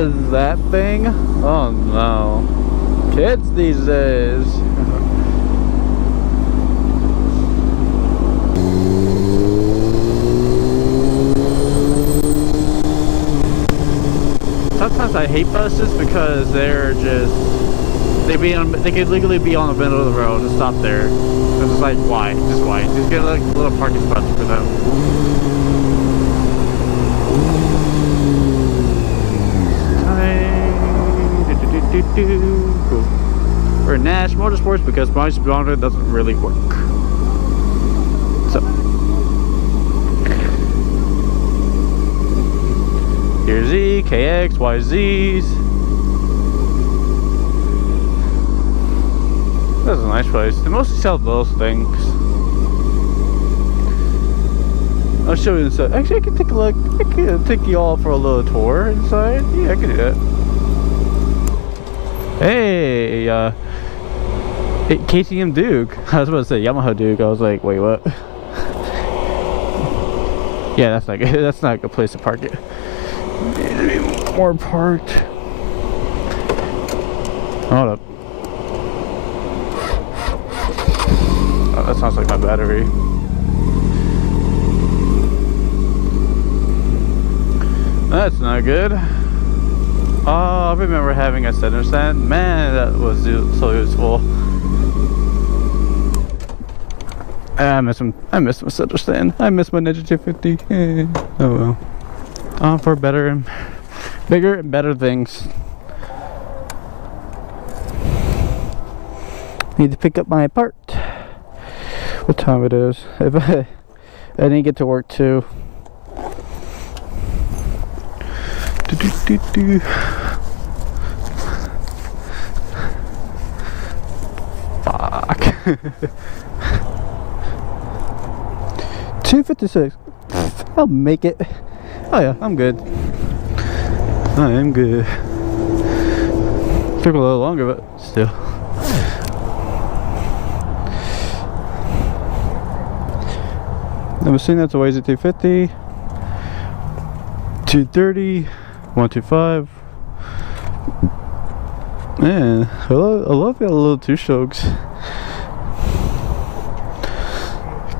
is that thing? Oh no. Kids these days. Sometimes I hate buses because they're just they could legally be on the middle of the road and stop there. It's just like why? Just why? Just get like little parking spots for them. Cool. We're Nash Motorsports because my speedometer doesn't really work. So here's Z, KX, YZs. That's a nice place. They mostly sell those things. I'll show you inside. Actually, I can take a look. I can take you all for a little tour inside. Yeah, I can do that. Hey, KTM Duke. I was about to say Yamaha Duke. I was like, wait, what? Yeah, that's not good. That's not a good place to park it. Need to be more parked. Hold up. Oh, that sounds like my battery. That's not good. Oh, I remember having a center stand. Man, that was so useful. I miss him. I miss my center stand. I miss my Ninja 250. Oh well. On for better and bigger and better things. Need to pick up my part. What time it is? If I need to get to work too. Fuck. 256. I'll make it. Oh yeah, I'm good. I am good. Took a little longer, but still. I'm assuming that's a YZ 250, 230, 125. Man, I love the little two strokes.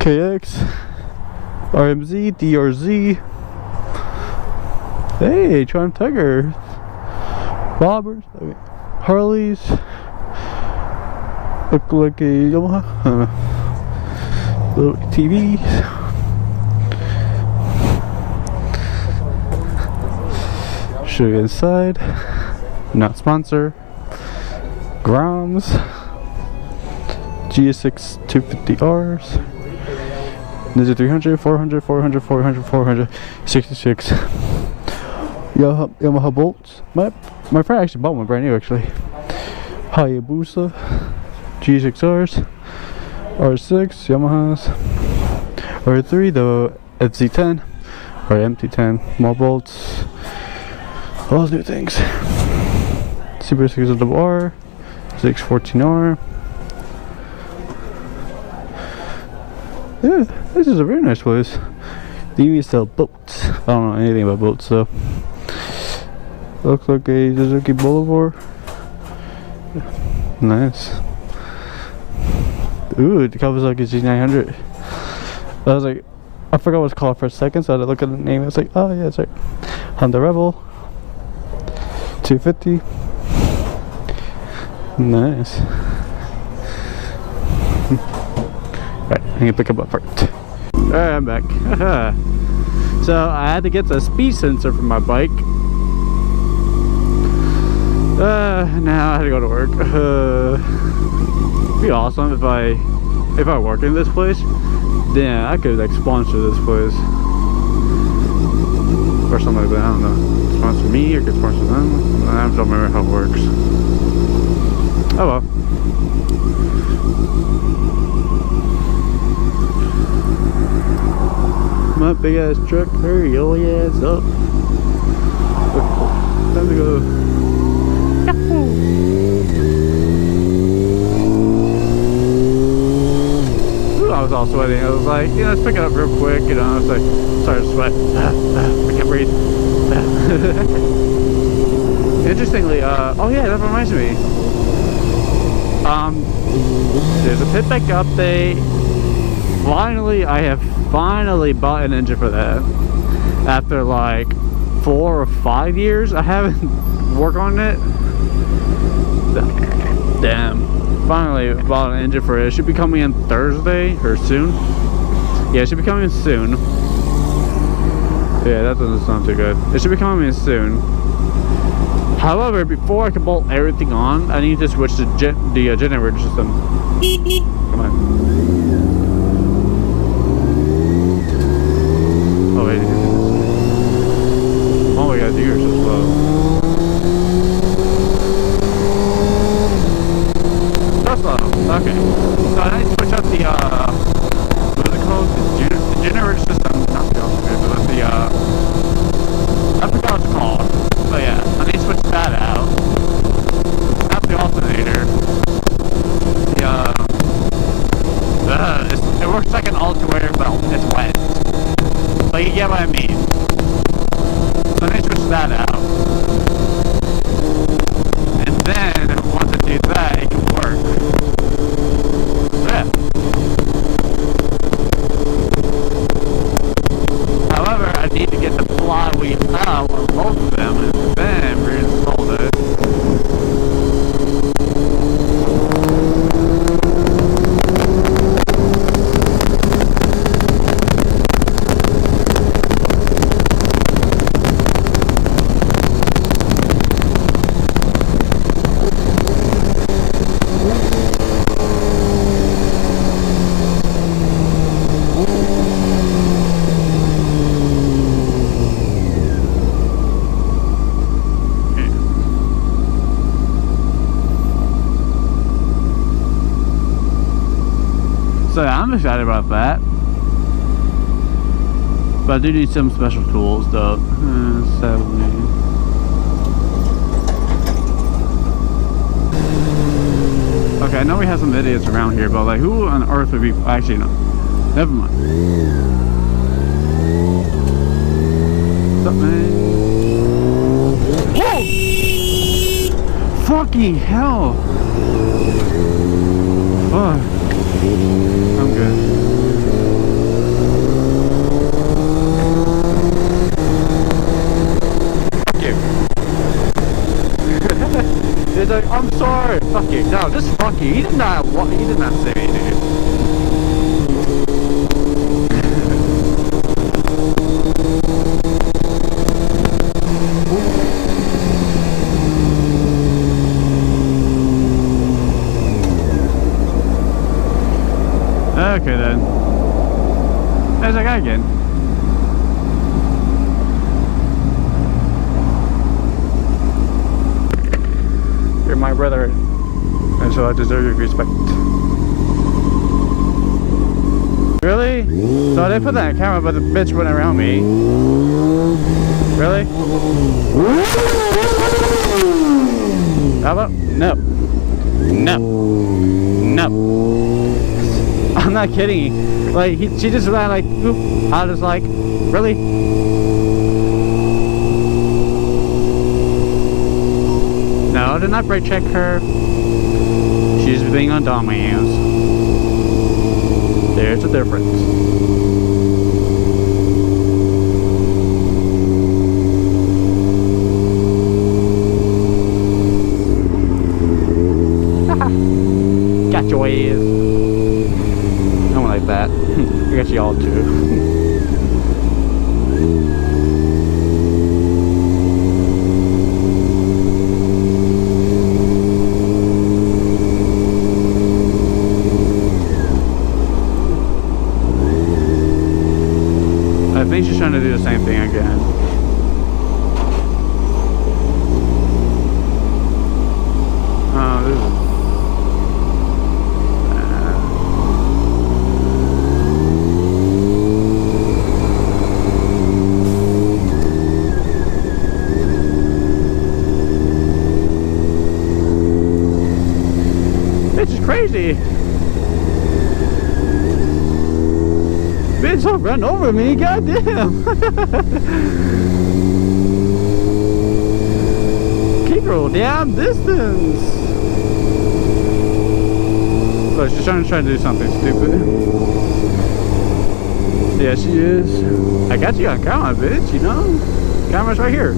KX, RMZ, DRZ. Hey, Charm Tiger, Bobbers, Harleys. Look like a Yamaha. Little TV. Show you inside. Not sponsor. Groms. GS6 250Rs. Ninja 300, 400, 400, 400, 400, 66. Yamaha bolts. My friend actually bought one brand new actually. Hayabusa. G6Rs. R6 Yamahas. R3 the FZ10 or MT10. More bolts. All those new things. Super 6R, 614R. Yeah, this is a very nice place. They even sell boats. I don't know anything about boats, so. Looks like a Suzuki Boulevard. Nice. Ooh, the cover's like a G900. I was like, I forgot what it's called for a second, so I had to look at the name. I was like, oh yeah, it's right. Honda Rebel. 250. Nice. Alright, I'm gonna pick up my part. Alright, I'm back. So I had to get the speed sensor for my bike. Now I had to go to work. It'd be awesome if I work in this place. Then I could like sponsor this place or something like that. I don't know. Sponsor me or could sponsor them. I don't remember how it works. Oh well. My big ass truck, hurry your ass up. Time to go. Yahoo! Ooh, I was all sweating. I was like, yeah, let's pick it up real quick. You know, I was like, started to sweat. I can't breathe. Interestingly, oh yeah, that reminds me. There's a pitback update. Finally, I have finally bought an engine for that. After like 4 or 5 years, I haven't worked on it. Damn. Finally bought an engine for it. It should be coming in Thursday or soon. Yeah, it should be coming in soon. Yeah, that doesn't sound too good. It should be coming in soon. However, before I can bolt everything on, I need to switch the generator system. Come on. Oh wait. Oh my god, you're so slow. So slow. Okay. So I need to switch out the what is it called? The generator system. Not the alternator, but the I forgot what it's called. So yeah, I need to switch that out. Not the alternator. It works like an alternator, but it's wet. Like, you get what I mean. So I need to switch that out. And then, once I do that, it can work. So yeah. However, I need to get the flywheel out on both of them, and then reinstall it. So yeah, I'm excited about that. But I do need some special tools though. Okay, I know we have some idiots around here, but like, who on earth would be... Actually, no. Never mind. What's up, man? Whoa! Fucking hell! Fuck. I'm good. Fuck you. He's like, I'm sorry. Fuck you. No, just fuck you. He did not say it, dude. Okay then. There's that guy again. You're my brother, and so I deserve your respect. Really? So they put that on camera, but the bitch went around me. Really? How about? No. No. No. I'm not kidding. Like, she just ran like, boop. I was like, really? No, I did not brake check her. She's being on dumbass. There's a difference. Got your ass. Like that. I guess y'all too. I think she's trying to do the same thing again. Oh, this is... Bitch is crazy. Bitch, don't run over me, goddamn. Can micro damn distance. Look, she's trying to do something stupid. Yeah, she is. I got you on camera, bitch, you know? Camera's right here.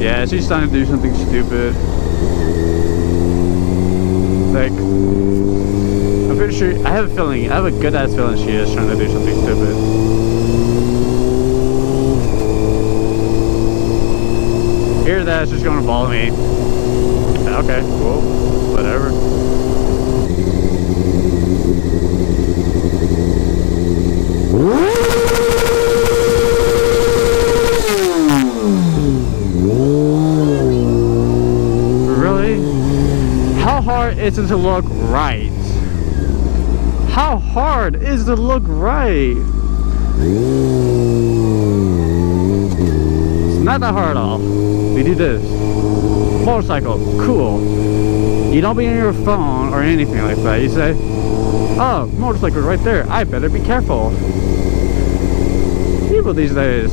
Yeah, she's trying to do something stupid. Like, I'm pretty sure, I have a feeling, I have a good ass feeling she is trying to do something stupid. Hear that, she's gonna follow me. Okay, cool, whatever. Really? How hard is it to look right? How hard is it to look right? It's not that hard at all. We do this. Motorcycle, cool. You don't be on your phone or anything like that. You say, oh, motorcycle right there. I better be careful. People these days.